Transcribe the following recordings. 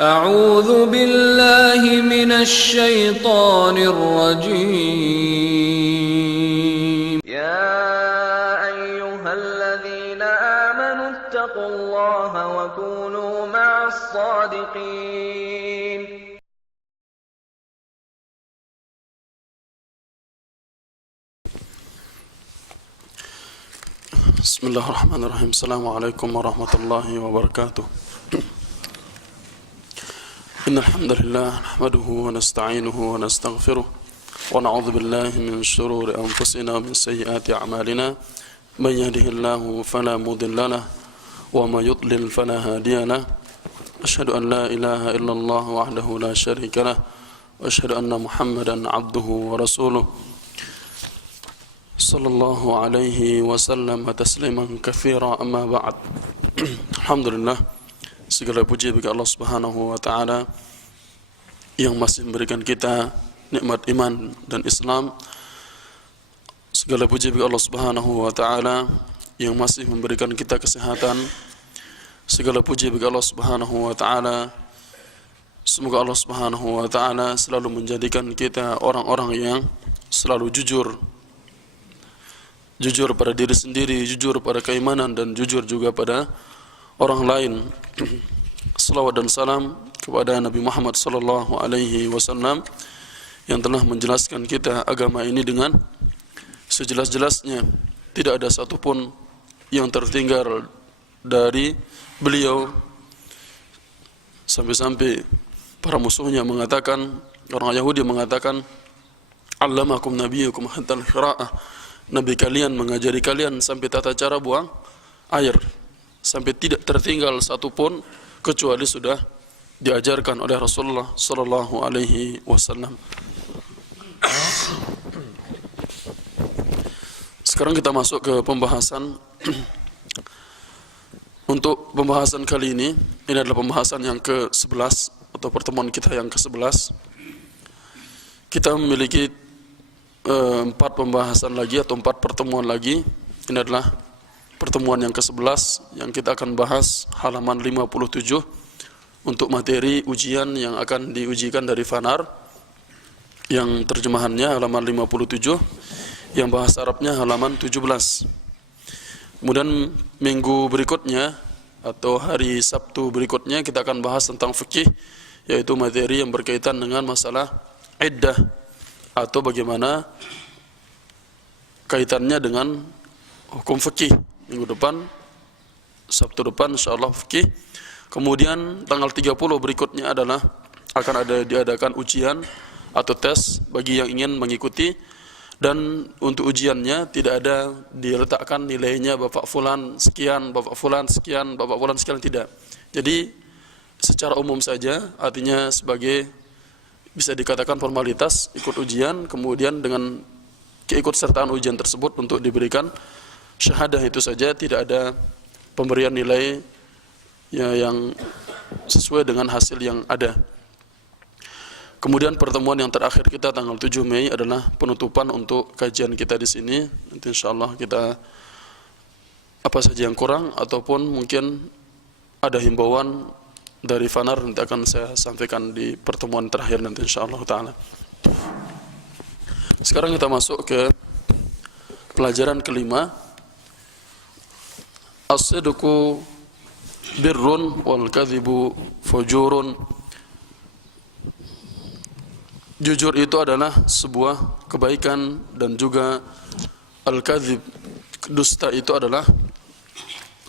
أعوذ بالله من الشيطان الرجيم يا أيها الذين آمنوا اتقوا الله وكونوا مع الصادقين بسم الله الرحمن الرحيم. السلام عليكم ورحمة الله وبركاته. إن الحمد لله نحمده ونستعينه ونستغفره ونعوذ بالله من شرور أنفسنا ومن سيئات أعمالنا. من يهده الله فلا مضل له ومن يضلل فلا هادي له. أشهد أن لا إله إلا الله وحده لا شريك له وأشهد أن محمدا عبده ورسوله صلى الله عليه وسلم تسليما كثيرا. أما بعد. Alhamdulillah, segala puji bagi Allah Subhanahu wa taala yang masih memberikan kita nikmat iman dan Islam. Segala puji bagi Allah Subhanahu wa taala yang masih memberikan kita kesehatan. Segala puji bagi Allah Subhanahu wa taala. Semoga Allah Subhanahu wa taala selalu menjadikan kita orang-orang yang selalu jujur pada diri sendiri, jujur pada keimanan, dan jujur juga pada orang lain. Salawat dan salam kepada Nabi Muhammad sallallahu alaihi wasallam yang telah menjelaskan kita agama ini dengan sejelas-jelasnya. Tidak ada satupun yang tertinggal dari beliau, sampai-sampai para musuhnya mengatakan, orang Yahudi mengatakan, "Allamakum nabiyukum hatta al-qira'ah." Nabi kalian mengajari kalian sampai tata cara buang air, sampai tidak tertinggal satupun kecuali sudah diajarkan oleh Rasulullah sallallahu alaihi wasallam. Sekarang kita masuk ke pembahasan. Untuk pembahasan kali ini adalah pembahasan yang ke-11 atau pertemuan kita yang ke-11. Kita memiliki 4 pembahasan lagi atau 4 pertemuan lagi. Ini adalah pertemuan yang ke-11 yang kita akan bahas halaman 57 untuk materi ujian yang akan diujikan dari Fanar, yang terjemahannya halaman 57, yang bahasa Arabnya halaman 17. Kemudian minggu berikutnya atau hari Sabtu berikutnya kita akan bahas tentang fikih, yaitu materi yang berkaitan dengan masalah iddah atau bagaimana kaitannya dengan hukum fikih. Minggu depan, Sabtu depan insyaallah fikih. Kemudian tanggal 30 berikutnya adalah akan diadakan ujian atau tes bagi yang ingin mengikuti, dan untuk ujiannya tidak ada diletakkan nilainya Bapak Fulan sekian, Bapak Fulan sekian, Bapak Fulan sekian, tidak. Jadi secara umum saja, artinya sebagai bisa dikatakan formalitas ikut ujian, kemudian dengan keikutsertaan ujian tersebut untuk diberikan syahadah, itu saja. Tidak ada pemberian nilai yang sesuai dengan hasil yang ada. Kemudian pertemuan yang terakhir kita tanggal 7 Mei adalah penutupan untuk kajian kita di sini. Nanti insyaallah kita apa saja yang kurang ataupun mungkin ada himbauan dari Fanar nanti akan saya sampaikan di pertemuan terakhir nanti insyaallah taala. Sekarang kita masuk ke pelajaran kelima. As-sidqu birrun wal kadhibu fujurun. Jujur itu adalah sebuah kebaikan, dan juga al-kadhib, dusta itu adalah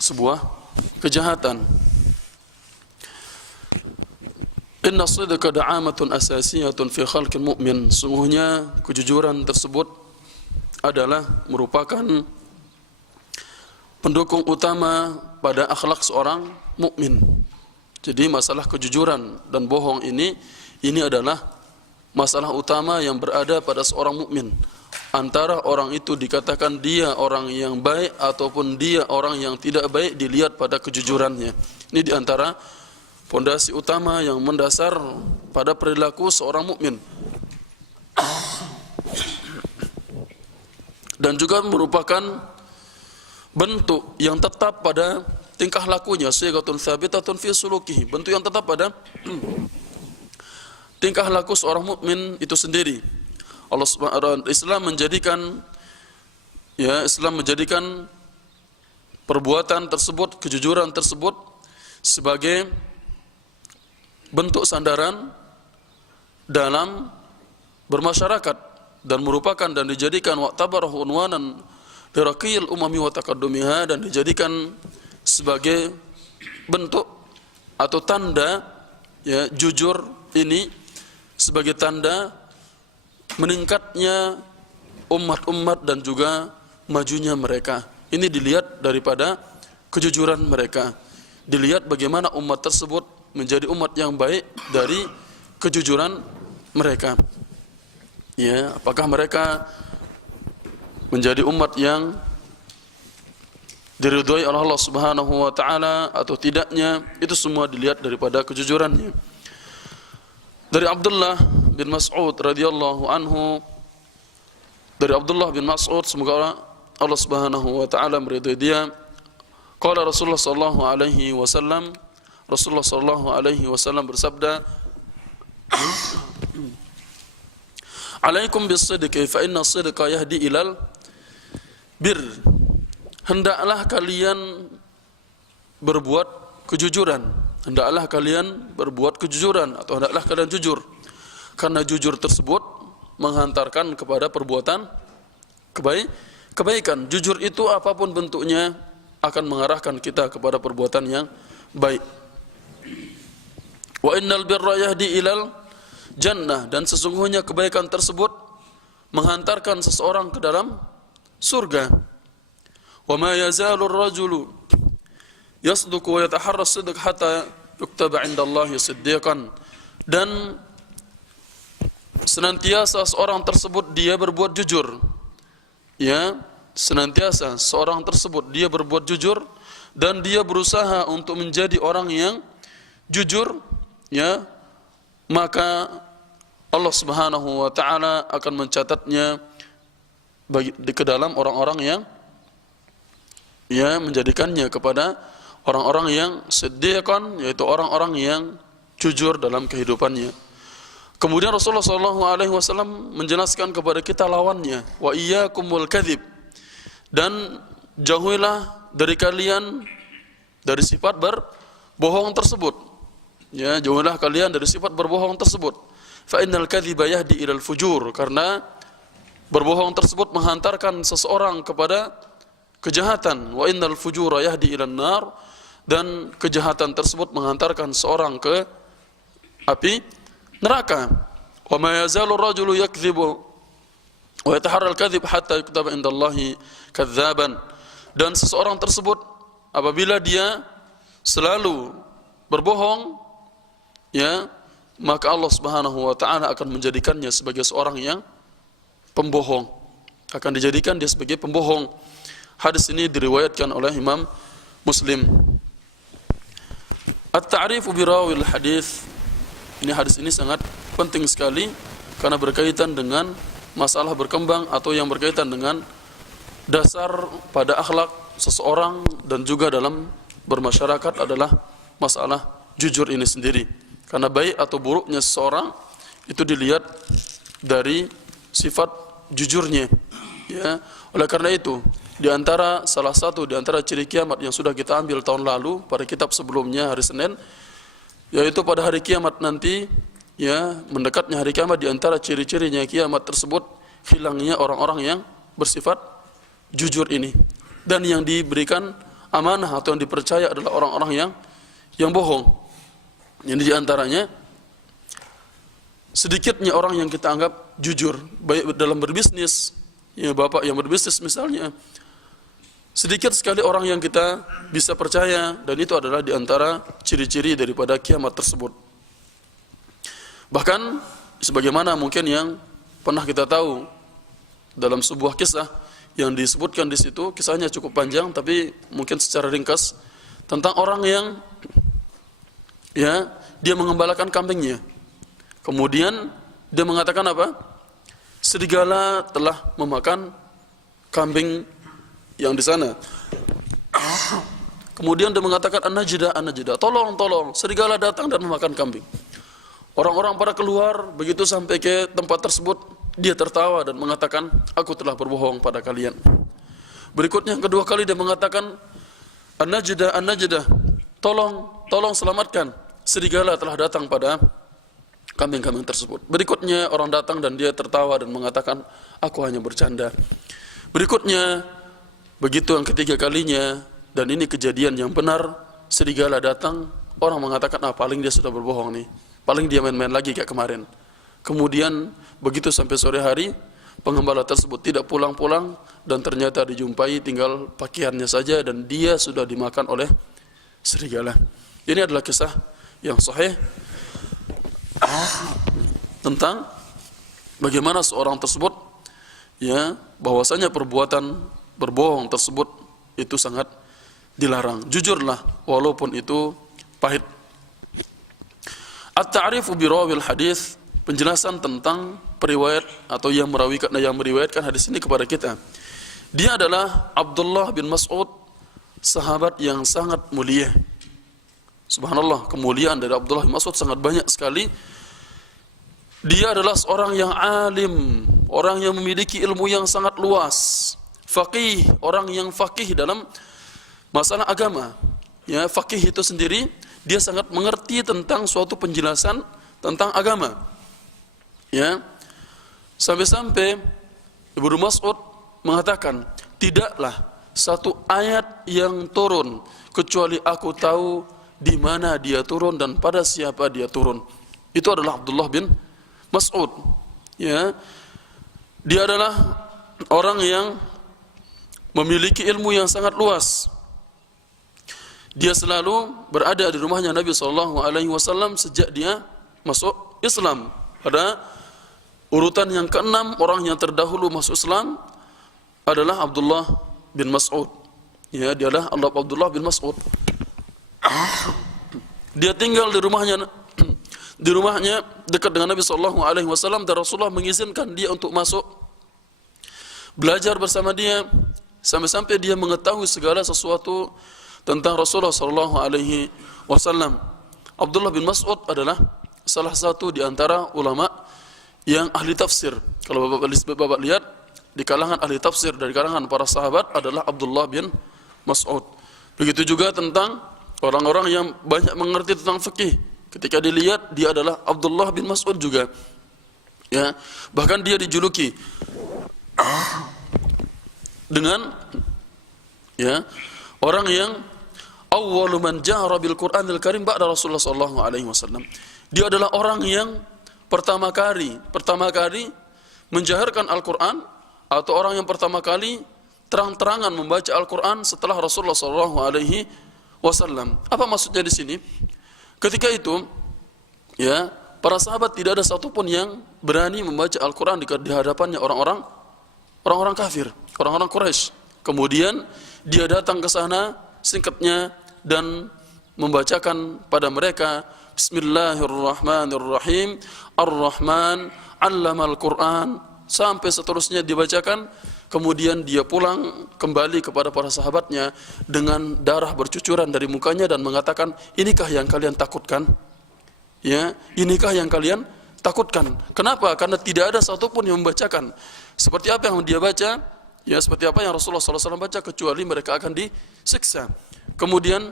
sebuah kejahatan. Inna sidqa da'amatun asasiyatun fi khalqil mu'min. Sungguhnya kejujuran tersebut adalah merupakan pendukung utama pada akhlak seorang mukmin. Jadi masalah kejujuran dan bohong ini adalah masalah utama yang berada pada seorang mukmin. Antara orang itu dikatakan dia orang yang baik ataupun dia orang yang tidak baik dilihat pada kejujurannya. Ini diantara pondasi utama yang mendasar pada perilaku seorang mukmin, dan juga merupakan bentuk yang tetap pada tingkah lakunya, sighatun tsabitatun fi sulukihi, bentuk yang tetap pada tingkah laku seorang mukmin itu sendiri. Islam menjadikan perbuatan tersebut, kejujuran tersebut sebagai bentuk sandaran dalam bermasyarakat dan merupakan dan dijadikan wa'tabarahu unwanan lirakil umami wa taqaddumiha, dan dijadikan sebagai bentuk atau tanda, ya, jujur ini sebagai tanda meningkatnya umat-umat dan juga majunya mereka. Ini dilihat daripada kejujuran mereka. Dilihat bagaimana umat tersebut menjadi umat yang baik dari kejujuran mereka. Ya, apakah mereka menjadi umat yang diridhoi oleh Allah Subhanahu wa taala atau tidaknya, itu semua dilihat daripada kejujurannya. Dari Abdullah bin Mas'ud radhiyallahu anhu, dari Abdullah bin Mas'ud, semoga Allah Subhanahu wa taala meridhai dia, qala Rasulullah sallallahu alaihi wasallam, Rasulullah sallallahu alaihi wasallam bersabda, alaikum bis-sidqi fa inna as-sidqa yahdi ilal bir. Hendaklah kalian berbuat kejujuran. Hendaklah kalian berbuat kejujuran atau hendaklah kalian jujur. Karena jujur tersebut menghantarkan kepada perbuatan kebaikan. Jujur itu apapun bentuknya akan mengarahkan kita kepada perbuatan yang baik. Wa innal birra yahdi ilal jannah, dan sesungguhnya kebaikan tersebut menghantarkan seseorang ke dalam surga. Wa ma yazalu ar-rajulu yasduqu wa yataharra as-sidq hatta yuktaba 'inda Allahi siddiqan, dan senantiasa seorang tersebut dia berbuat jujur. Ya, senantiasa seorang tersebut dia berbuat jujur dan dia berusaha untuk menjadi orang yang jujur, ya, maka Allah Subhanahu wa taala akan mencatatnya ke dalam orang-orang yang, ya, menjadikannya kepada orang-orang yang siddiqan, yaitu orang-orang yang jujur dalam kehidupannya. Kemudian Rasulullah SAW menjelaskan kepada kita lawannya, wa iyyakumul kadzib, dan jauhilah dari kalian dari sifat berbohong tersebut. Ya, jauhilah kalian dari sifat berbohong tersebut. Fa innal kadziba yahdi ilal fujur, karena berbohong tersebut menghantarkan seseorang kepada kejahatan. Wa innal fujura yahdi ilan nar, dan kejahatan tersebut menghantarkan seorang ke api neraka. Wa ma yazalu ar-rajulu yakdzibu wa yataharra al-kadzib hatta yuktaba indallahi kadzaban, dan seseorang tersebut apabila dia selalu berbohong, ya, maka Allah Subhanahu wa taala akan menjadikannya sebagai seorang yang pembohong. Akan dijadikan dia sebagai pembohong. Hadis ini diriwayatkan oleh Imam Muslim. At-ta'rifu bi rawil hadis. Ini hadis ini sangat penting sekali karena berkaitan dengan masalah berkembang atau yang berkaitan dengan dasar pada akhlak seseorang dan juga dalam bermasyarakat adalah masalah jujur ini sendiri. Karena baik atau buruknya seseorang itu dilihat dari sifat jujurnya. Ya, oleh karena itu, salah satu di antara ciri kiamat yang sudah kita ambil tahun lalu pada kitab sebelumnya hari Senin, yaitu pada hari kiamat nanti, ya, mendekatnya hari kiamat, di antara ciri-cirinya kiamat tersebut hilangnya orang-orang yang bersifat jujur ini, dan yang diberikan amanah atau yang dipercaya adalah orang-orang yang bohong. Yang di antaranya sedikitnya orang yang kita anggap jujur, baik dalam berbisnis, ya, bapak yang berbisnis misalnya, sedikit sekali orang yang kita bisa percaya, dan itu adalah di antara ciri-ciri daripada kiamat tersebut. Bahkan sebagaimana mungkin yang pernah kita tahu dalam sebuah kisah yang disebutkan di situ, kisahnya cukup panjang tapi mungkin secara ringkas, tentang orang yang, ya, dia mengembalakan kambingnya. Kemudian dia mengatakan apa? Serigala telah memakan kambing yang di sana. Kemudian dia mengatakan an-najdah, an-najdah, tolong, tolong, serigala datang dan memakan kambing. Orang-orang pada keluar, begitu sampai ke tempat tersebut, dia tertawa dan mengatakan, aku telah berbohong pada kalian. Berikutnya yang kedua kali dia mengatakan, an-najdah, an-najdah, tolong, tolong selamatkan, serigala telah datang pada kambing-kambing tersebut. Berikutnya orang datang dan dia tertawa dan mengatakan, aku hanya bercanda. Berikutnya, begitu yang ketiga kalinya, dan ini kejadian yang benar, serigala datang, orang mengatakan, paling dia sudah berbohong nih, paling dia main-main lagi kayak kemarin. Kemudian, begitu sampai sore hari, pengembala tersebut tidak pulang-pulang, dan ternyata dijumpai tinggal pakaiannya saja, dan dia sudah dimakan oleh serigala. Ini adalah kisah yang sahih tentang bagaimana seorang tersebut, ya, bahwasanya perbuatan berbohong tersebut itu sangat dilarang. Jujurlah walaupun itu pahit. At-ta'rifu bi rawil hadis, penjelasan tentang periwayat atau yang meriwayatkan hadis ini kepada kita. Dia adalah Abdullah bin Mas'ud, sahabat yang sangat mulia. Subhanallah, kemuliaan dari Abdullah bin Mas'ud sangat banyak sekali. Dia adalah seorang yang alim, orang yang memiliki ilmu yang sangat luas, faqih, orang yang faqih dalam masalah agama. Ya, faqih itu sendiri dia sangat mengerti tentang suatu penjelasan tentang agama. Ya, sampai-sampai Ibnu Mas'ud mengatakan, tidaklah satu ayat yang turun kecuali aku tahu di mana dia turun dan pada siapa dia turun. Itu adalah Abdullah bin Mas'ud. Ya, dia adalah orang yang memiliki ilmu yang sangat luas. Dia selalu berada di rumahnya Nabi SAW sejak dia masuk Islam. Pada urutan yang ke-6 orang yang terdahulu masuk Islam adalah Abdullah bin Mas'ud. Ya, dia adalah Abdullah bin Mas'ud. Dia tinggal di rumahnya dekat dengan Nabi SAW, dan Rasulullah mengizinkan dia untuk masuk belajar bersama dia sampai-sampai dia mengetahui segala sesuatu tentang Rasulullah SAW. Abdullah bin Mas'ud adalah salah satu di antara ulama yang ahli tafsir. Kalau Bapak lihat di kalangan ahli tafsir dari kalangan para sahabat adalah Abdullah bin Mas'ud. Begitu juga tentang orang-orang yang banyak mengerti tentang fikih. Ketika dilihat, dia adalah Abdullah bin Mas'ud juga. Ya, bahkan dia dijuluki dengan, ya, orang yang awwalu man jahara bil Qur'anil Karim ba'da Rasulullah SAW. Dia adalah orang yang pertama kali menjaharkan Al-Quran, atau orang yang pertama kali terang-terangan membaca Al-Quran setelah Rasulullah SAW. Apa maksudnya di sini? Ketika itu, ya, para sahabat tidak ada satupun yang berani membaca Al-Quran di hadapannya orang-orang kafir, orang-orang Quraisy. Kemudian dia datang ke sana singkatnya dan membacakan pada mereka, Bismillahirrahmanirrahim, Ar-Rahman, 'allamal Qur'an, sampai seterusnya dibacakan. Kemudian dia pulang kembali kepada para sahabatnya dengan darah bercucuran dari mukanya dan mengatakan, inikah yang kalian takutkan? Ya, inikah yang kalian takutkan? Kenapa? Karena tidak ada satupun yang membacakan seperti apa yang dia baca, ya, seperti apa yang Rasulullah SAW baca, kecuali mereka akan disiksa. Kemudian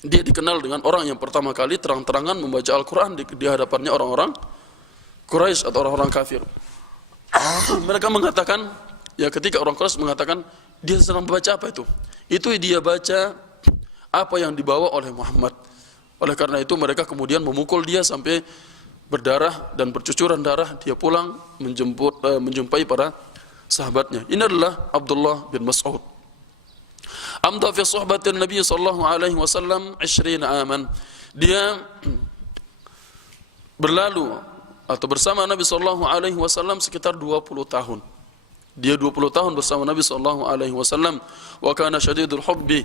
dia dikenal dengan orang yang pertama kali terang-terangan membaca Al-Quran di hadapannya orang-orang Quraisy atau orang-orang kafir. Mereka mengatakan, ya, ketika orang Quraisy mengatakan dia sedang membaca apa itu? Itu dia baca apa yang dibawa oleh Muhammad. Oleh karena itu mereka kemudian memukul dia sampai berdarah dan bercucuran darah. Dia pulang menjumpai para sahabatnya. Ini adalah Abdullah bin Mas'ud. Amda fi suhbatin Nabi sallallahu alaihi wasallam 20 aman. Dia berlalu atau bersama Nabi sallallahu alaihi wasallam sekitar 20 tahun. Dia 20 tahun bersama Nabi sallallahu alaihi wasallam. Wa kana syadidul hubbi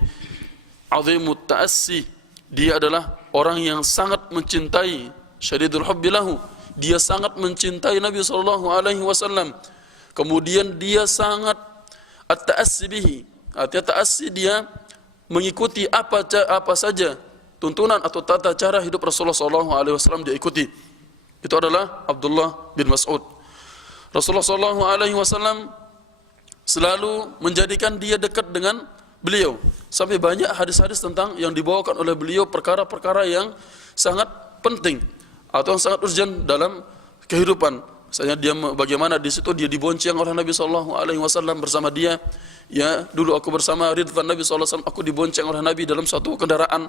'azimut ta'assi. Dia adalah orang yang sangat mencintai, syadidul hubbi lahu. Dia sangat mencintai Nabi sallallahu alaihi wasallam. Kemudian dia sangat at-ta'assi bihi. Artinya ta'assi, dia mengikuti apa saja tuntunan atau tata cara hidup Rasulullah SAW dia ikuti. Itu adalah Abdullah bin Mas'ud. Rasulullah SAW selalu menjadikan dia dekat dengan beliau. Sampai banyak hadis-hadis tentang yang dibawakan oleh beliau, perkara-perkara yang sangat penting atau yang sangat urgent dalam kehidupan. Misalnya dia bagaimana di situ dia dibonceng oleh Nabi SAW bersama dia. Ya, dulu aku bersama Ridwan Nabi SAW, aku dibonceng oleh Nabi dalam satu kendaraan.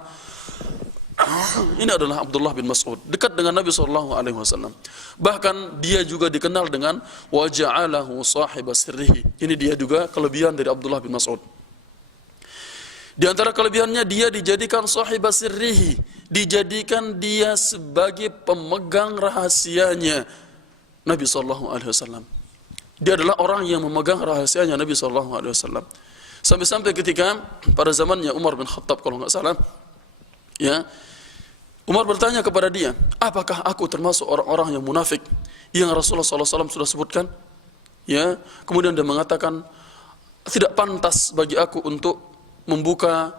Ini adalah Abdullah bin Mas'ud, dekat dengan Nabi SAW. Bahkan dia juga dikenal dengan waja'alahu sahiba sirrihi. Ini dia juga kelebihan dari Abdullah bin Mas'ud. Di antara kelebihannya dia dijadikan sahiba sirrihi, dijadikan dia sebagai pemegang rahasianya Nabi SAW. Dia adalah orang yang memegang rahasianya Nabi SAW. Sampai-sampai ketika pada zamannya Umar bin Khattab kalau nggak salah, ya, Umar bertanya kepada dia, apakah aku termasuk orang-orang yang munafik yang Rasulullah SAW sudah sebutkan? Ya, kemudian dia mengatakan, tidak pantas bagi aku untuk membuka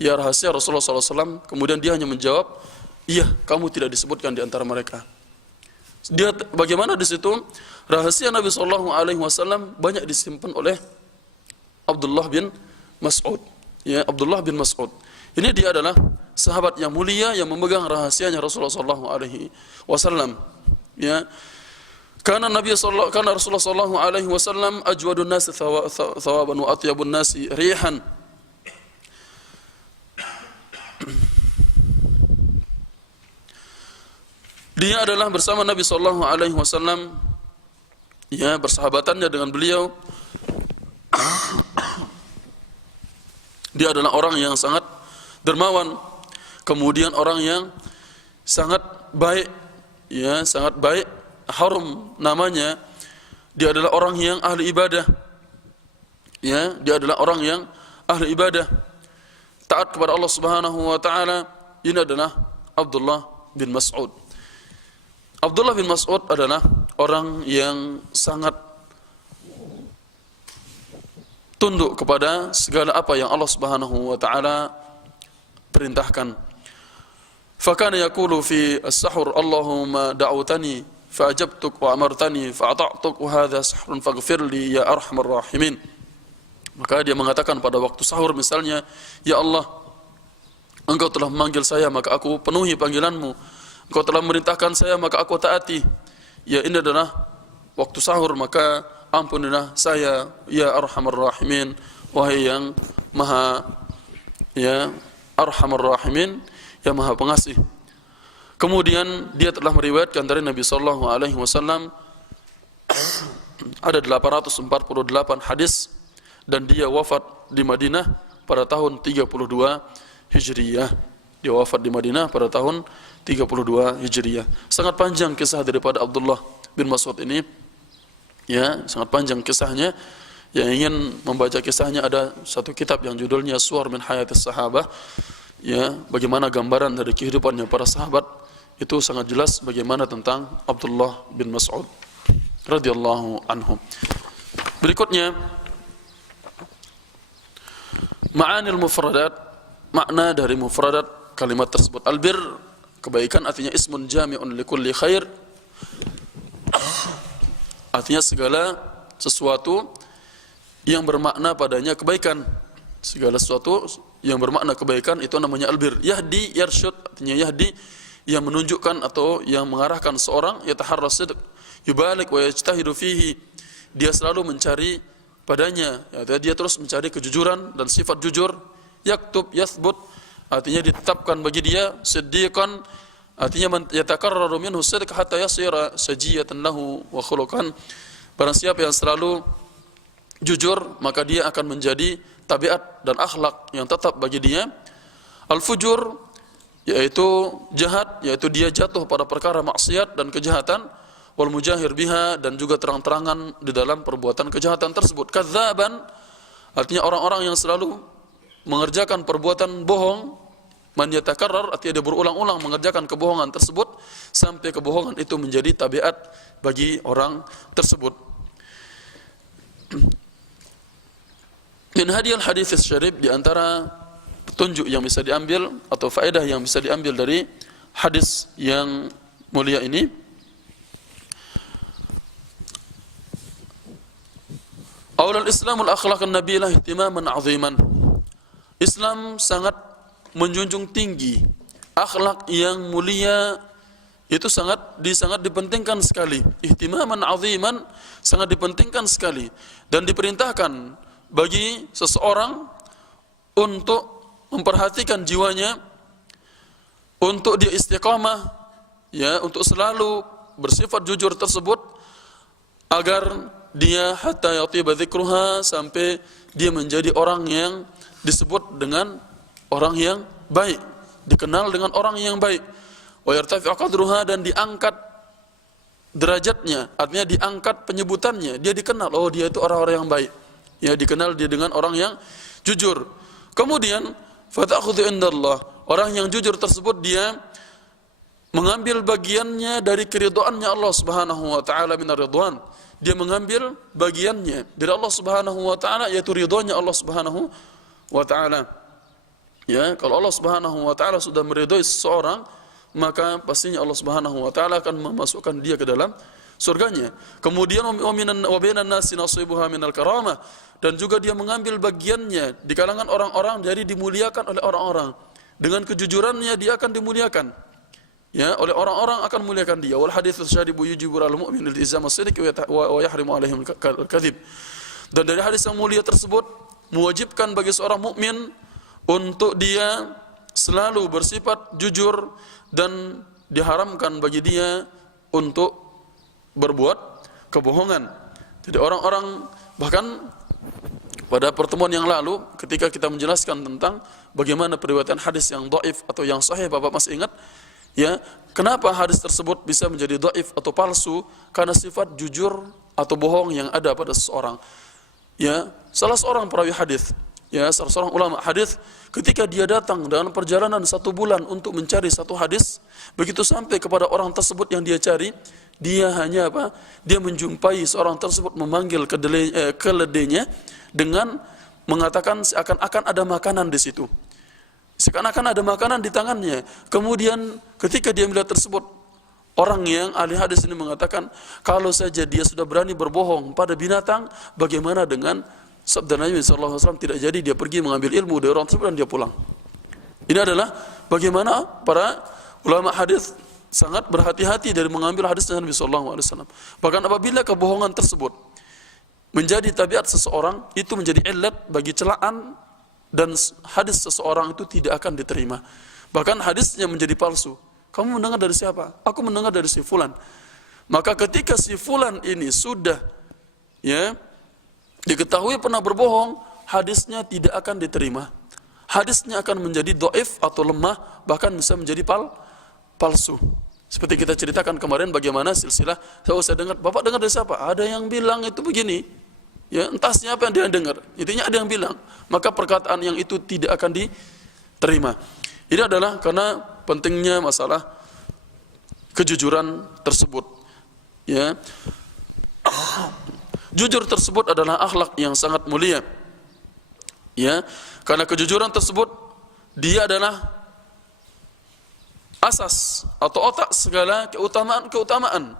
ya rahasia Rasulullah SAW. Kemudian dia hanya menjawab, iya, kamu tidak disebutkan di antara mereka. Dia bagaimana di situ rahasia Nabi SAW banyak disimpan oleh Abdullah bin Mas'ud. Ya, Abdullah bin Mas'ud. Ini dia adalah sahabat yang mulia yang memegang rahasianya Rasulullah SAW. Ya, karena Rasulullah SAW ajwadun nasi thawaban wa atyabun nasi rihan. Dia adalah bersama Nabi SAW, ya, bersahabatannya dengan beliau. Dia adalah orang yang sangat dermawan, kemudian orang yang sangat baik, ya, sangat baik, harum namanya. Dia adalah orang yang ahli ibadah, ya, dia adalah orang yang ahli ibadah, taat kepada Allah Subhanahu wa taala. Ini adalah Abdullah bin Mas'ud. Abdullah bin Mas'ud adalah orang yang sangat tunduk kepada segala apa yang Allah Subhanahu wa taala perintahkan. Fakana yaqulu fi as-sahur, Allahumma da'awtani fa'ajabtuk wa amartani fa'ata'tuk wa hadha sahrun faghfir li ya arhamar rahimin. Maka dia mengatakan pada waktu sahur misalnya, ya Allah, Engkau telah memanggil saya maka aku penuhi panggilanmu. Engkau telah memerintahkan saya maka aku taati. Ya, ini adalah waktu sahur, maka ampunilah saya ya arhamar rahimin, wahai yang maha, ya, arhamar rahimin, yang maha pengasih. Kemudian dia telah meriwayatkan dari Nabi SAW ada 848 hadis, dan dia wafat di Madinah pada tahun 32 Hijriyah. Dia wafat di Madinah pada tahun 32 Hijriyah. Sangat panjang kisah daripada Abdullah bin Mas'ud ini. Ya, sangat panjang kisahnya. Yang ingin membaca kisahnya ada satu kitab yang judulnya Suwar min Hayatis Sahabah. Ya, bagaimana gambaran dari kehidupannya para sahabat. Itu sangat jelas bagaimana tentang Abdullah bin Mas'ud radhiyallahu anhu. Berikutnya ma'anil mufradat, makna dari mufradat kalimat tersebut. Albir, kebaikan, artinya ismun jami'un likulli khair, artinya segala sesuatu yang bermakna padanya kebaikan. Segala sesuatu yang bermakna kebaikan itu namanya albir. Yahdi yarsyud, artinya yahdi yang menunjukkan atau yang mengarahkan seorang, yataharras sidq yubalik wa yajtahidu fihi, dia selalu mencari padanya, ya, dia terus mencari kejujuran dan sifat jujur. Yaktub yathbut, artinya ditetapkan bagi dia. Siddiqan, artinya yatakarraru minhu sidq hatta yasira sajiyatan lahu wa khuluqan. Barang siapa yang selalu jujur, maka dia akan menjadi tabiat dan akhlak yang tetap bagi dia. Al-fujur, yaitu jahat, yaitu dia jatuh pada perkara maksiat dan kejahatan. Wal mujahir biha, dan juga terang-terangan di dalam perbuatan kejahatan tersebut. Kadzaban, artinya orang-orang yang selalu mengerjakan perbuatan bohong. Man yatakarrar, artinya dia berulang-ulang mengerjakan kebohongan tersebut sampai kebohongan itu menjadi tabiat bagi orang tersebut. Min hadiyal hadits syarif, di antara petunjuk yang bisa diambil atau faedah yang bisa diambil dari hadis yang mulia ini. Awal al-Islamul akhlaq an-nabilah ihtimaman 'aziman. Islam sangat menjunjung tinggi akhlak yang mulia, itu sangat dipentingkan sekali. Ihtimaman 'aziman, sangat dipentingkan sekali, dan diperintahkan bagi seseorang untuk memperhatikan jiwanya, untuk dia istiqamah, ya, untuk selalu bersifat jujur tersebut, agar dia hatta yatiba dzikruha, sampai dia menjadi orang yang disebut dengan orang yang baik, dikenal dengan orang yang baik. Wa yartafi' qadruha, dan diangkat derajatnya, artinya diangkat penyebutannya, dia dikenal, oh dia itu orang-orang yang baik, ya, dikenal dia dengan orang yang jujur. Kemudian fata'khudhu indallah, orang yang jujur tersebut dia mengambil bagiannya dari keridhaannya Allah Subhanahu wa taala, minar ridwan. Dia mengambil bagiannya dari Allah Subhanahu wa taala, yaitu ridhonya Allah Subhanahu wa taala. Ya, kalau Allah Subhanahu wa taala sudah meridhoi seseorang, maka pastinya Allah Subhanahu wa taala akan memasukkan dia ke dalam surganya. Kemudian wa bainan nasi nasibuha minal karamah, dan juga dia mengambil bagiannya di kalangan orang-orang dari dimuliakan oleh orang-orang. Dengan kejujurannya dia akan dimuliakan, ya, oleh orang-orang akan memuliakan dia. Wal hadits syadibu yujibul al-mu'min al-izam as-sidq wa yahrimu alaihim al-kadhib. Dan dari hadis yang mulia tersebut mewajibkan bagi seorang mukmin untuk dia selalu bersifat jujur, dan diharamkan bagi dia untuk berbuat kebohongan. Jadi orang-orang, bahkan pada pertemuan yang lalu ketika kita menjelaskan tentang bagaimana periwayatan hadis yang dhaif atau yang sahih, Bapak masih ingat, ya, kenapa hadis tersebut bisa menjadi dhaif atau palsu? Karena sifat jujur atau bohong yang ada pada seseorang. Ya, salah seorang perawi hadis, ya, salah seorang ulama hadis, ketika dia datang dalam perjalanan 1 bulan untuk mencari satu hadis, begitu sampai kepada orang tersebut yang dia cari, dia hanya apa? Dia menjumpai seorang tersebut memanggil keledainya dengan mengatakan seakan-akan ada makanan di situ. Seakan-akan ada makanan di tangannya. Kemudian ketika dia melihat tersebut, orang yang ahli hadis ini mengatakan, kalau saja dia sudah berani berbohong pada binatang, bagaimana dengan sabda Nabi SAW, tidak jadi dia pergi mengambil ilmu dari orang tersebut dan dia pulang. Ini adalah bagaimana para ulama hadis sangat berhati-hati dari mengambil hadis dari Nabi SAW. Bahkan apabila kebohongan tersebut menjadi tabiat seseorang, itu menjadi illat bagi celaan, dan hadis seseorang itu tidak akan diterima. Bahkan hadisnya menjadi palsu. Kamu mendengar dari siapa? Aku mendengar dari si fulan. Maka ketika si fulan ini sudah, ya, diketahui pernah berbohong, hadisnya tidak akan diterima. Hadisnya akan menjadi dhaif atau lemah, bahkan bisa menjadi palsu. Seperti kita ceritakan kemarin bagaimana silsilah, saya dengar, Bapak dengar dari siapa? Ada yang bilang itu begini. Ya, entah siapa yang dia dengar. Intinya ada yang bilang, maka perkataan yang itu tidak akan diterima. Ini adalah karena pentingnya masalah kejujuran tersebut. Ya. Jujur tersebut adalah akhlak yang sangat mulia. Ya, karena kejujuran tersebut dia adalah asas atau otak segala keutamaan.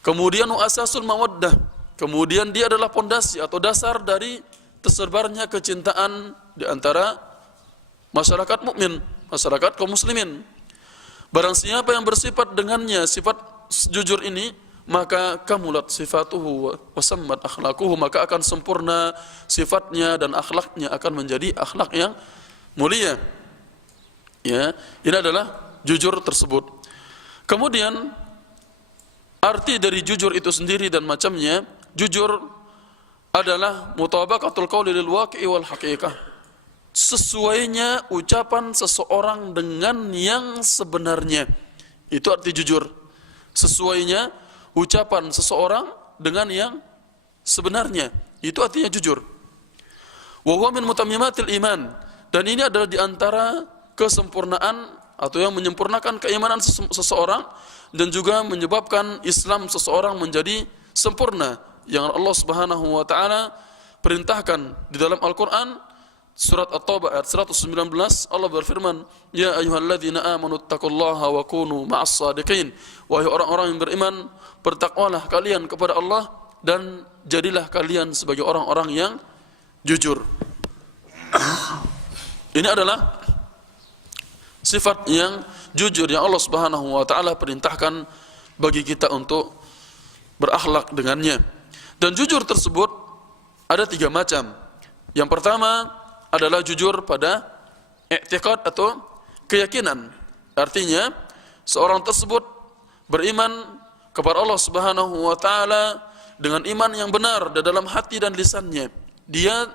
Kemudian asasul mawaddah. Kemudian dia adalah pondasi atau dasar dari tersebarnya kecintaan di antara masyarakat mukmin, masyarakat kaum muslimin. Barang siapa yang bersifat dengannya sifat jujur ini, maka kamulat sifatuhu wa sammat akhlaquhu, maka akan sempurna sifatnya dan akhlaknya akan menjadi akhlak yang mulia. Ya, ini adalah jujur tersebut. Kemudian arti dari jujur itu sendiri dan macamnya, jujur adalah mutabaqatul qawli lil waqi'i wal haqiqah. Sesuainya ucapan seseorang dengan yang sebenarnya. Itu arti jujur. Sesuainya ucapan seseorang dengan yang sebenarnya. Itu artinya jujur. Wa huwa min mutammimatil iman. Dan ini adalah di antara kesempurnaan atau yang menyempurnakan keimanan seseorang, dan juga menyebabkan Islam seseorang menjadi sempurna, yang Allah Subhanahu wa taala perintahkan di dalam Al-Qur'an surat At-Taubah ayat 119 Allah berfirman, "Ya ayyuhalladzina amanu taqullaha wa kunu ma'as shadiqin." Wahai orang-orang yang beriman, bertakwalah kalian kepada Allah dan jadilah kalian sebagai orang-orang yang jujur. Ini adalah sifat yang jujur yang Allah Subhanahu wa taala perintahkan bagi kita untuk berakhlak dengannya. Dan jujur tersebut ada 3 macam. Yang pertama adalah jujur pada i'tiqad atau keyakinan. Artinya seorang tersebut beriman kepada Allah Subhanahu wa taala dengan iman yang benar di dalam hati dan lisannya. Dia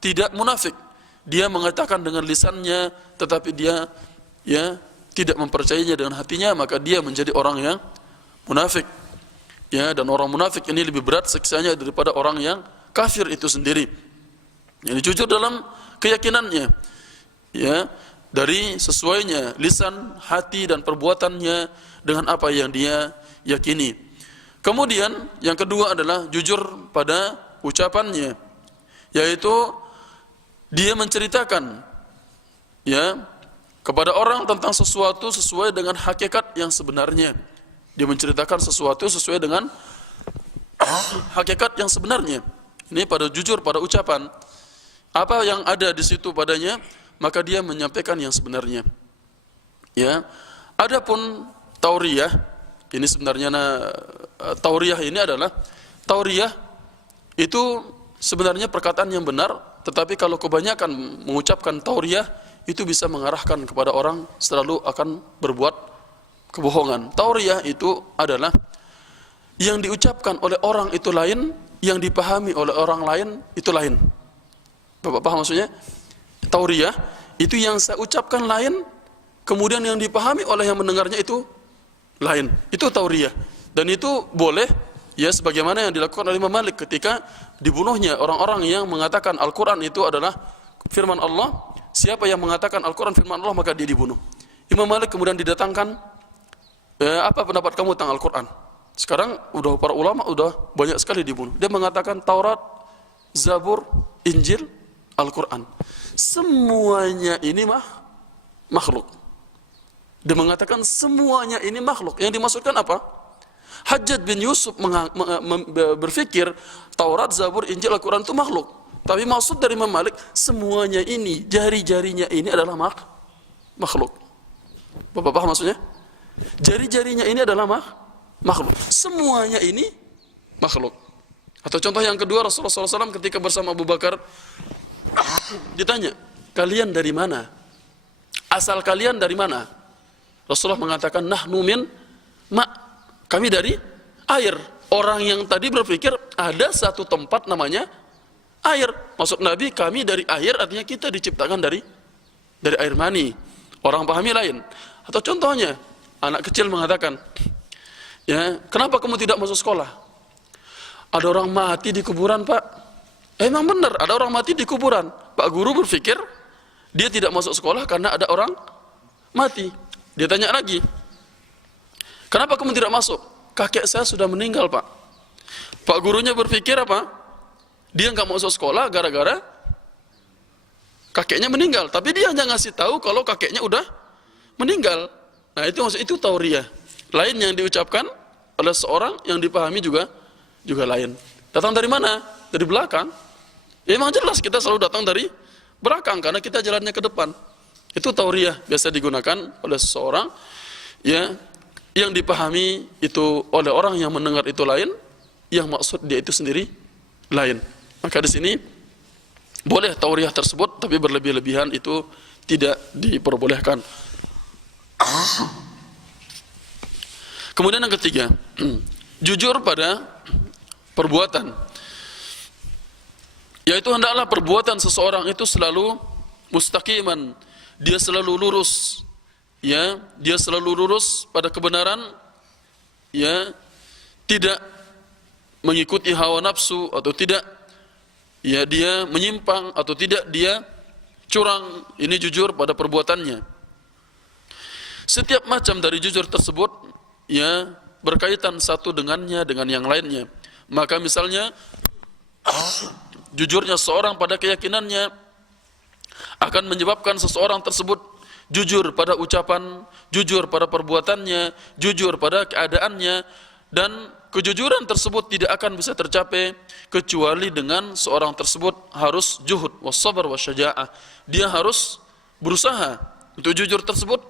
tidak munafik. Dia mengatakan dengan lisannya tetapi dia tidak mempercayainya dengan hatinya, maka dia menjadi orang yang munafik. Ya, dan orang munafik ini lebih berat siksanya daripada orang yang kafir itu sendiri. Jadi jujur dalam keyakinannya. Ya, dari sesuainya lisan, hati dan perbuatannya dengan apa yang dia yakini. Kemudian yang kedua adalah jujur pada ucapannya, yaitu dia menceritakan kepada orang tentang sesuatu sesuai dengan hakikat yang sebenarnya. Dia menceritakan sesuatu sesuai dengan hakikat yang sebenarnya. Ini pada jujur pada ucapan. Apa yang ada di situ padanya, maka dia menyampaikan yang sebenarnya. Ya. Adapun tauriyah, ini sebenarnya tauriyah ini adalah tauriyah itu sebenarnya perkataan yang benar. Tetapi kalau kebanyakan mengucapkan tauriyah, itu bisa mengarahkan kepada orang selalu akan berbuat kebohongan. Tauriyah itu adalah yang diucapkan oleh orang itu lain, yang dipahami oleh orang lain itu lain. Bapak paham maksudnya? Tauriyah itu yang saya ucapkan lain, kemudian yang dipahami oleh yang mendengarnya itu lain. Itu tauriyah. Dan itu boleh, ya, sebagaimana yang dilakukan oleh Imam Malik ketika dibunuhnya orang-orang yang mengatakan Al-Quran itu adalah firman Allah. Siapa yang mengatakan Al-Quran firman Allah, maka dia dibunuh. Imam Malik kemudian didatangkan, apa pendapat kamu tentang Al-Quran? Sekarang udah para ulama udah banyak sekali dibunuh. Dia mengatakan Taurat, Zabur, Injil, Al-Quran, semuanya ini makhluk. Dia mengatakan semuanya ini makhluk. Yang dimaksudkan apa? Hajjaj bin Yusuf berpikir Taurat, Zabur, Injil, Al-Quran itu makhluk. Tapi maksud dari Imam Malik, semuanya ini, jari-jarinya ini adalah makhluk. Bapak paham maksudnya? Jari-jarinya ini adalah makhluk. Semuanya ini makhluk. Atau contoh yang kedua, Rasulullah SAW ketika bersama Abu Bakar ditanya, kalian dari mana? Asal kalian dari mana? Rasulullah mengatakan, nahnu min kami dari air. Orang yang tadi berpikir ada satu tempat namanya air. Maksud Nabi, kami dari air artinya kita diciptakan dari air mani. Orang pahami lain. Atau contohnya, anak kecil mengatakan, ya, kenapa kamu tidak masuk sekolah? Ada orang mati di kuburan, Pak. Emang benar, ada orang mati di kuburan. Pak guru berpikir dia tidak masuk sekolah karena ada orang mati. Dia tanya lagi, kenapa kamu tidak masuk? Kakek saya sudah meninggal, Pak. Pak gurunya berpikir apa? Dia nggak masuk sekolah gara-gara kakeknya meninggal. Tapi dia hanya ngasih tahu kalau kakeknya udah meninggal. Nah itu maksud itu tauriyah. Lain yang diucapkan oleh seorang yang dipahami juga lain. Datang dari mana? Dari belakang. Ya, memang jelas kita selalu datang dari belakang karena kita jalannya ke depan. Itu tauriyah biasa digunakan oleh seseorang, ya, yang dipahami itu oleh orang yang mendengar itu lain, yang maksud dia itu sendiri lain. Maka di sini boleh tauriyah tersebut, tapi berlebih-lebihan itu tidak diperbolehkan. Kemudian yang ketiga, jujur pada perbuatan, yaitu hendaklah perbuatan seseorang itu selalu mustaqiman, dia selalu lurus, ya, dia selalu lurus pada kebenaran, ya, tidak mengikuti hawa nafsu atau tidak, ya, dia menyimpang atau tidak dia curang. Ini jujur pada perbuatannya. Setiap macam dari jujur tersebut, ya, berkaitan satu dengannya dengan yang lainnya. Maka misalnya jujurnya seorang pada keyakinannya, akan menyebabkan seseorang tersebut jujur pada ucapan, jujur pada perbuatannya, jujur pada keadaannya, dan kejujuran tersebut tidak akan bisa tercapai kecuali dengan seorang tersebut harus juhud, wassabar, wasyaja'ah. Dia harus berusaha untuk jujur tersebut,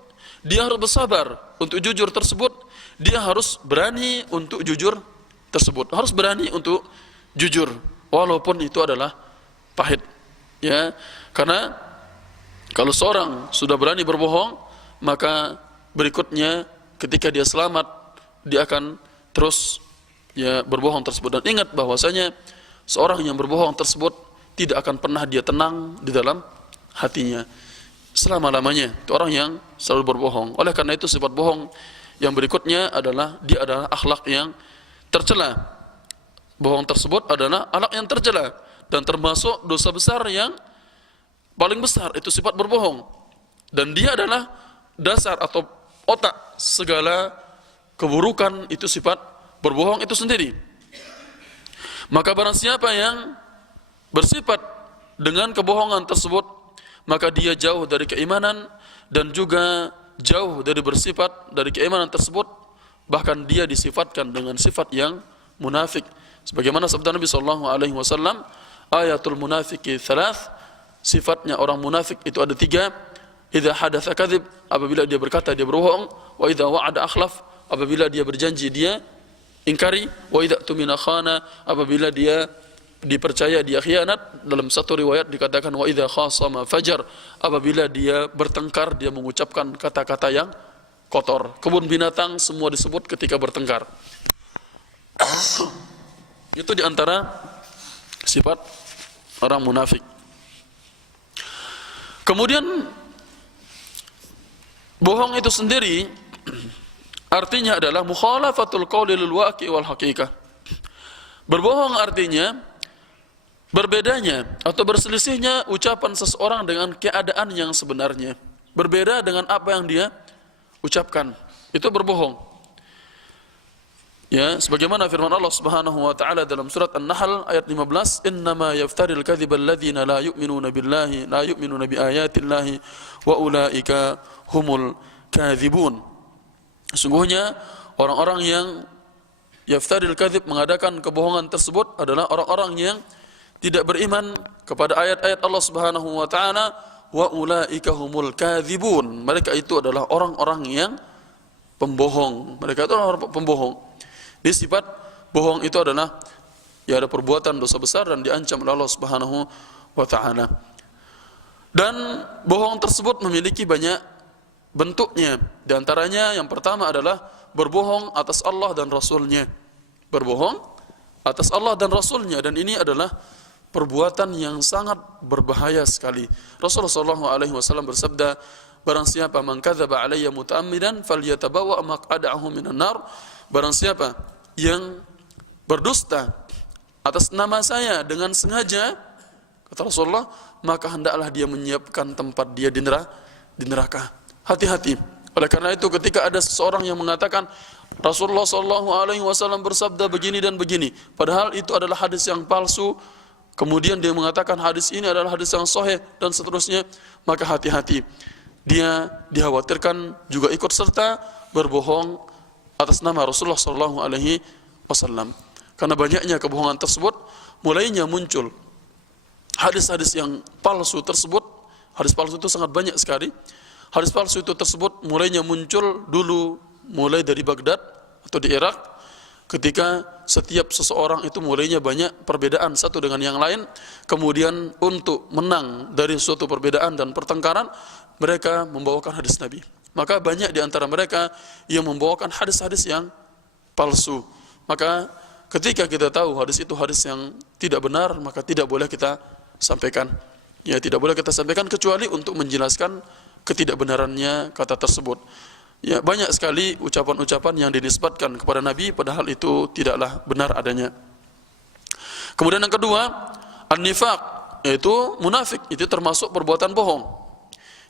dia harus bersabar untuk jujur tersebut, dia harus berani untuk jujur tersebut, harus berani untuk jujur walaupun itu adalah pahit. Ya, karena kalau seorang sudah berani berbohong, maka berikutnya ketika dia selamat, dia akan terus berbohong tersebut. Dan ingat bahwasanya seorang yang berbohong tersebut tidak akan pernah dia tenang di dalam hatinya selama-lamanya. Itu orang yang selalu berbohong. Oleh karena itu sifat bohong yang berikutnya adalah dia adalah akhlak yang tercela. Bohong tersebut adalah akhlak yang tercela dan termasuk dosa besar yang paling besar, itu sifat berbohong. Dan dia adalah dasar atau otak segala keburukan, itu sifat berbohong itu sendiri. Maka barang siapa yang bersifat dengan kebohongan tersebut, maka dia jauh dari keimanan dan juga jauh dari bersifat dari keimanan tersebut. Bahkan dia disifatkan dengan sifat yang munafik. Sebagaimana sabda Nabi SAW, ayatul munafiki thalath, sifatnya orang munafik itu ada 3. Idza hadatsa kadzib, apabila dia berkata dia berbohong, wa idza wa'ada akhlaf, apabila dia berjanji dia ingkari, wa idza tumina khana, apabila dia dipercaya dia khianat. Dalam satu riwayat dikatakan wa idza khasama fajar, apabila dia bertengkar dia mengucapkan kata-kata yang kotor. Kebun binatang semua disebut ketika bertengkar. Itu diantara sifat orang munafik. Kemudian bohong itu sendiri artinya adalah mukhalafatul qawli lil waqi' wal haqiqah. Berbohong artinya berbedanya atau berselisihnya ucapan seseorang dengan keadaan yang sebenarnya. Berbeda dengan apa yang dia ucapkan. Itu berbohong. Ya, sebagaimana firman Allah Subhanahu wa taala dalam surat An-Nahl ayat 15, "Innama yaftaril kadhiba alladziina la yu'minuna billahi, la yu'minuna biayatillahi wa ulaika humul kadzibun." Sesungguhnya orang-orang yang yaftaril kadzib, mengadakan kebohongan tersebut adalah orang-orang yang tidak beriman kepada ayat-ayat Allah Subhanahu wa taala, wa ulaika humul kadzibun. Mereka itu adalah orang-orang yang pembohong. Mereka itu orang pembohong. Di sifat bohong itu adalah ada perbuatan dosa besar dan diancam oleh Allah Subhanahu wa taala. Dan bohong tersebut memiliki banyak bentuknya. Di antaranya yang pertama adalah berbohong atas Allah dan Rasulnya. Berbohong atas Allah dan Rasulnya, dan ini adalah perbuatan yang sangat berbahaya sekali. Rasulullah SAW bersabda, barang siapa man kadzaba alayya muta'ammidan falyatabawa maq'adahu minan nar. Barang siapa yang berdusta atas nama saya dengan sengaja, kata Rasulullah, maka hendaklah dia menyiapkan tempat dia di neraka. Hati-hati. Oleh karena itu ketika ada seseorang yang mengatakan Rasulullah SAW bersabda begini dan begini, padahal itu adalah hadis yang palsu, kemudian dia mengatakan hadis ini adalah hadis yang sahih dan seterusnya, maka hati-hati. Dia dikhawatirkan juga ikut serta berbohong atas nama Rasulullah SAW. Karena banyaknya kebohongan tersebut, mulainya muncul hadis-hadis yang palsu tersebut. Hadis palsu itu sangat banyak sekali. Hadis palsu itu tersebut mulainya muncul dulu mulai dari Baghdad atau di Irak, ketika setiap seseorang itu mulainya banyak perbedaan satu dengan yang lain. Kemudian untuk menang dari suatu perbedaan dan pertengkaran, mereka membawakan hadis Nabi. Maka banyak di antara mereka yang membawakan hadis-hadis yang palsu. Maka ketika kita tahu hadis itu hadis yang tidak benar, maka tidak boleh kita sampaikan. Ya, tidak boleh kita sampaikan kecuali untuk menjelaskan ketidakbenarannya kata tersebut. Ya, banyak sekali ucapan-ucapan yang dinisbatkan kepada Nabi padahal itu tidaklah benar adanya. Kemudian yang kedua, an-nifaq, yaitu munafik. Itu termasuk perbuatan bohong.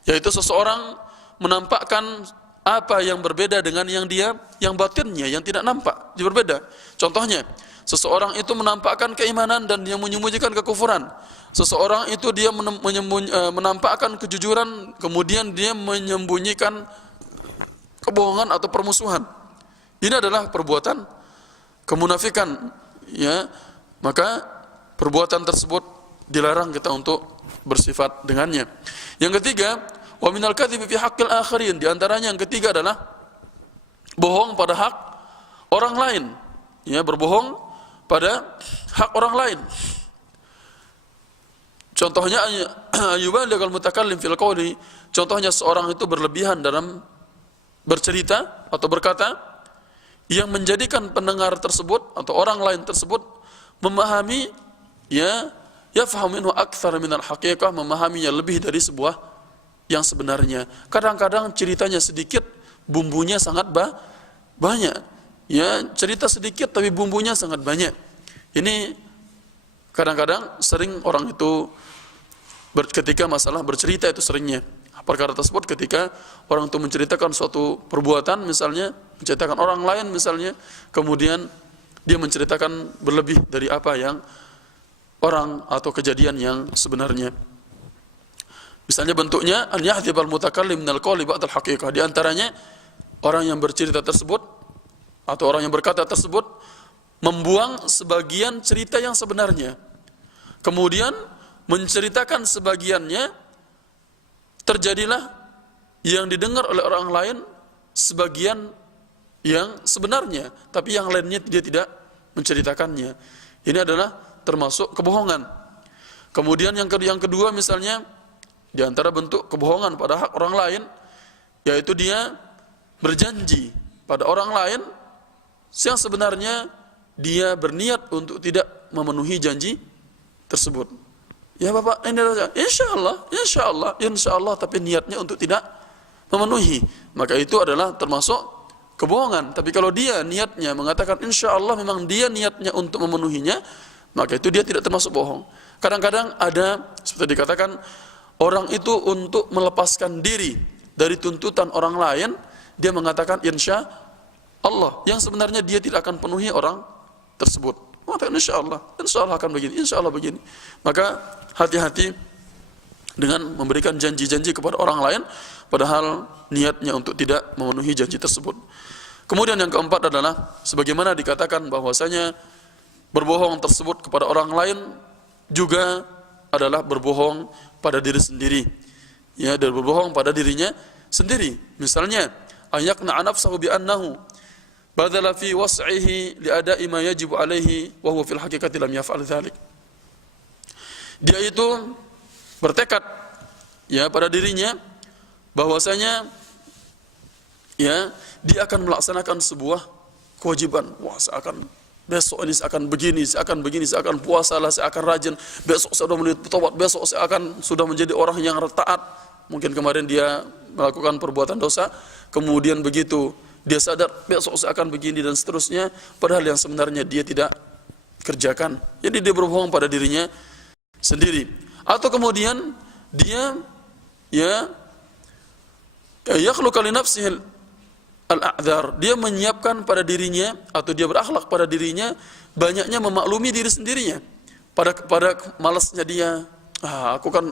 Yaitu seseorang menampakkan apa yang berbeda dengan yang batinnya yang tidak nampak, berbeda. Contohnya, Seseorang itu menampakkan keimanan dan dia menyembunyikan kekufuran. Seseorang itu dia menampakkan kejujuran, kemudian dia menyembunyikan kebohongan atau permusuhan. Ini adalah perbuatan kemunafikan, ya. Maka perbuatan tersebut dilarang kita untuk bersifat dengannya. Yang ketiga, wa minal kadhibi fi haqqil akharin, di antaranya yang ketiga adalah bohong pada hak orang lain. Ya, berbohong pada hak orang lain. Contohnya yubaligul mutakallim fil qawli, contohnya seorang itu berlebihan dalam bercerita atau berkata yang menjadikan pendengar tersebut atau orang lain tersebut memahami, ya, yafhamu minhu aktsara minal haqiqah, memahaminya lebih dari sebuah yang sebenarnya. Kadang-kadang ceritanya sedikit, bumbunya sangat banyak. Ya, cerita sedikit tapi bumbunya sangat banyak. Ini kadang-kadang sering orang itu ketika masalah bercerita itu seringnya. Perkara tersebut ketika orang itu menceritakan suatu perbuatan, misalnya menceritakan orang lain misalnya, kemudian dia menceritakan berlebih dari apa yang orang atau kejadian yang sebenarnya. Misalnya bentuknya an yahdhibal mutakallim minal qawli ba'dal haqiqah. Di antaranya orang yang bercerita tersebut atau orang yang berkata tersebut membuang sebagian cerita yang sebenarnya. Kemudian menceritakan sebagiannya, terjadilah yang didengar oleh orang lain sebagian yang sebenarnya, tapi yang lainnya dia tidak menceritakannya. Ini adalah termasuk kebohongan. Kemudian yang kedua misalnya, di antara bentuk kebohongan pada hak orang lain, yaitu dia berjanji pada orang lain yang sebenarnya dia berniat untuk tidak memenuhi janji tersebut. Ya Bapak, ini adalah insya Allah, tapi niatnya untuk tidak memenuhi, maka itu adalah termasuk kebohongan. Tapi kalau dia niatnya mengatakan insya Allah, memang dia niatnya untuk memenuhinya, maka itu dia tidak termasuk bohong. Kadang-kadang ada seperti dikatakan orang itu untuk melepaskan diri dari tuntutan orang lain, dia mengatakan insya Allah, yang sebenarnya dia tidak akan penuhi orang tersebut. Maka insya Allah akan begini, insya Allah begini. Maka hati-hati dengan memberikan janji-janji kepada orang lain, padahal niatnya untuk tidak memenuhi janji tersebut. Kemudian yang keempat adalah, sebagaimana dikatakan bahwasanya berbohong tersebut kepada orang lain juga adalah berbohong pada diri sendiri. Ya, dan berbohong pada dirinya sendiri. Misalnya, ayakna nafsahu bi annahu badala fi was'ihi li ada'i ma yajibu alaihi wa huwa fil haqiqati lam yaf'al dzalik. Dia itu bertekad, ya, pada dirinya bahwasanya, ya, dia akan melaksanakan sebuah kewajiban. Wah, saya akan besok ini saya akan begini, saya akan puasalah, saya akan rajin, besok saya sudah menjadi taubat, besok saya akan sudah menjadi orang yang taat. Mungkin kemarin dia melakukan perbuatan dosa, kemudian begitu dia sadar besok saya akan begini dan seterusnya, padahal yang sebenarnya dia tidak kerjakan. Jadi dia berbohong pada dirinya sendiri. Atau kemudian dia, ya, yakhluqu li nafsihi al-a'dzar, dia menyiapkan pada dirinya atau dia berakhlak pada dirinya banyaknya memaklumi diri sendirinya. Pada malasnya dia, aku kan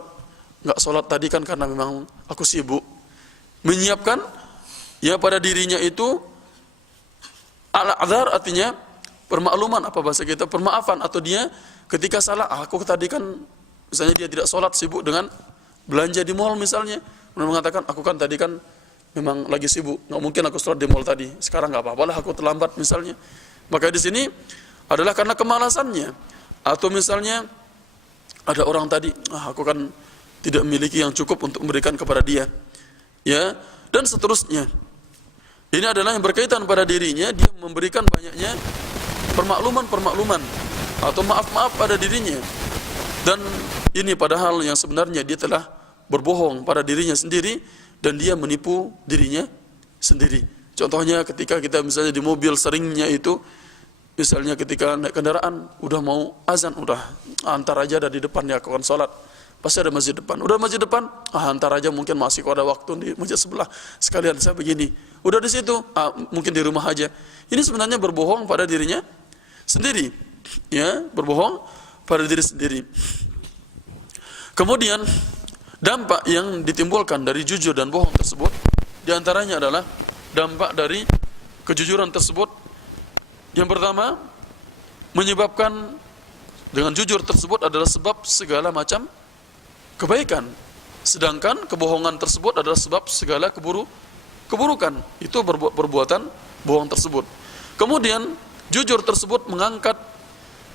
enggak sholat tadi kan karena memang aku sibuk. Menyiapkan, ya, pada dirinya itu al-a'dzar, artinya permakluman, apa bahasa kita, permaafan. Atau dia ketika salah, aku tadi kan, misalnya dia tidak sholat, sibuk dengan belanja di mall misalnya, kemudian mengatakan, aku kan tadi kan memang lagi sibuk, nggak mungkin aku sholat di mall tadi, sekarang nggak apa-apalah aku terlambat misalnya. Maka di sini adalah karena kemalasannya. Atau misalnya ada orang tadi, aku kan tidak memiliki yang cukup untuk memberikan kepada dia, ya, dan seterusnya. Ini adalah yang berkaitan pada dirinya, dia memberikan banyaknya permakluman atau maaf-maaf pada dirinya. Dan ini padahal yang sebenarnya dia telah berbohong pada dirinya sendiri dan dia menipu dirinya sendiri. Contohnya ketika kita misalnya di mobil, seringnya itu misalnya ketika naik kendaraan, udah mau azan, udah antar aja dari depan ya, aku akan sholat, pasti ada masjid depan. Udah masjid depan, antar aja, mungkin masih ada waktu di masjid sebelah, sekalian saya begini. Udah di situ, mungkin di rumah aja. Ini sebenarnya berbohong pada dirinya sendiri, ya, berbohong pada diri sendiri. Kemudian dampak yang ditimbulkan dari jujur dan bohong tersebut, diantaranya adalah dampak dari kejujuran tersebut. Yang pertama, menyebabkan dengan jujur tersebut adalah sebab segala macam kebaikan, sedangkan kebohongan tersebut adalah sebab segala keburukan. Itu perbuatan bohong tersebut. Kemudian jujur tersebut mengangkat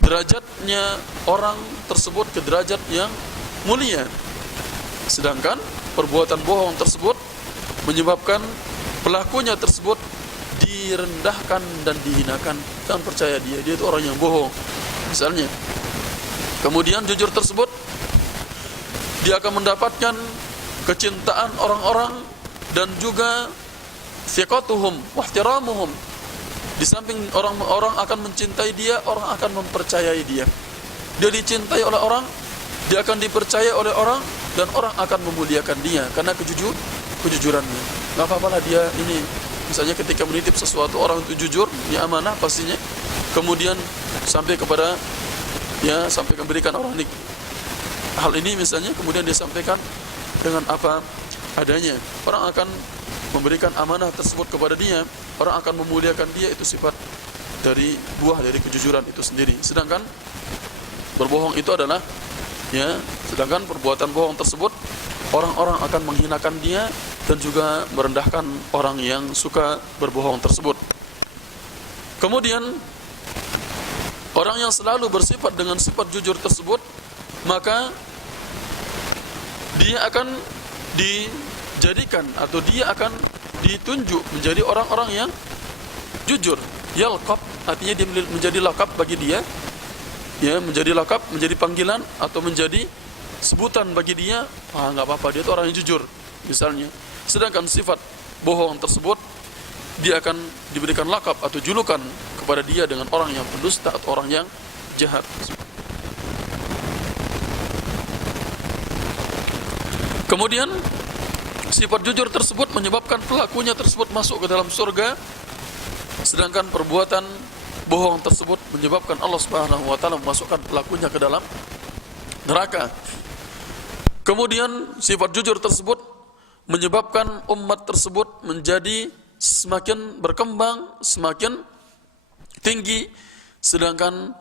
derajatnya orang tersebut ke derajat yang mulia, sedangkan perbuatan bohong tersebut menyebabkan pelakunya tersebut direndahkan dan dihinakan. Jangan percaya dia itu orang yang bohong misalnya. Kemudian jujur tersebut, dia akan mendapatkan kecintaan orang-orang dan juga thiqatuhum wa ihtiramuhum. Di samping orang-orang akan mencintai dia, orang akan mempercayai dia. Dia dicintai oleh orang, dia akan dipercaya oleh orang, dan orang akan memuliakan dia karena kejujurannya. Gak apa-apalah dia ini, misalnya ketika menitip sesuatu, orang itu jujur, dia amanah pastinya. Kemudian sampai kepada, ya, sampai memberikan orang ini hal ini misalnya, kemudian dia sampaikan dengan apa adanya. Orang akan memberikan amanah tersebut kepada dia, orang akan memuliakan dia. Itu sifat dari buah dari kejujuran itu sendiri. Sedangkan berbohong itu adalah, ya, sedangkan perbuatan bohong tersebut, orang-orang akan menghinakan dia dan juga merendahkan orang yang suka berbohong tersebut. Kemudian orang yang selalu bersifat dengan sifat jujur tersebut, maka dia akan dijadikan atau dia akan ditunjuk menjadi orang-orang yang jujur. Yalqab, artinya dia menjadi lakab bagi dia, ya, menjadi lakab, menjadi panggilan atau menjadi sebutan bagi dia. Nggak apa-apa, dia itu orang yang jujur misalnya. Sedangkan sifat bohong tersebut, dia akan diberikan lakab atau julukan kepada dia dengan orang yang pendusta atau orang yang jahat. Kemudian sifat jujur tersebut menyebabkan pelakunya tersebut masuk ke dalam surga, sedangkan perbuatan bohong tersebut menyebabkan Allah Subhanahu wa taala memasukkan pelakunya ke dalam neraka. Kemudian sifat jujur tersebut menyebabkan umat tersebut menjadi semakin berkembang, semakin tinggi, sedangkan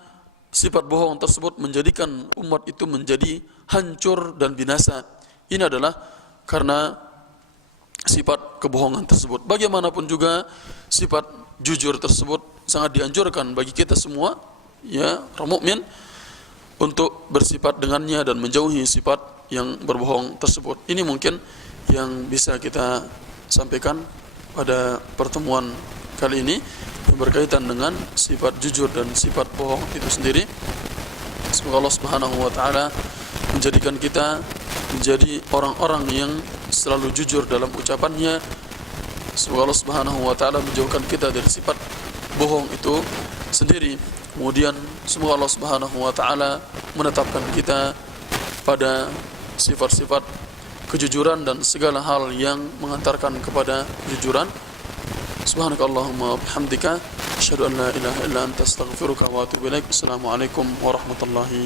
sifat bohong tersebut menjadikan umat itu menjadi hancur dan binasa. Ini adalah karena sifat kebohongan tersebut. Bagaimanapun juga sifat jujur tersebut sangat dianjurkan bagi kita semua, ya, orang mukmin, untuk bersifat dengannya dan menjauhi sifat yang berbohong tersebut. Ini mungkin yang bisa kita sampaikan pada pertemuan kali ini yang berkaitan dengan sifat jujur dan sifat bohong itu sendiri. Semoga Allah Subhanahu wa taala menjadikan kita menjadi orang-orang yang selalu jujur dalam ucapannya. Semoga Allah Subhanahu wa taala menjauhkan kita dari sifat bohong itu sendiri. Kemudian semoga Allah Subhanahu wa taala menetapkan kita pada sifat-sifat kejujuran dan segala hal yang mengantarkan kepada kejujuran. Subhanakallahumma bihamdika asyhadu an la ilaha illa anta astaghfiruka wa atubu ilaik. Assalamualaikum warahmatullahi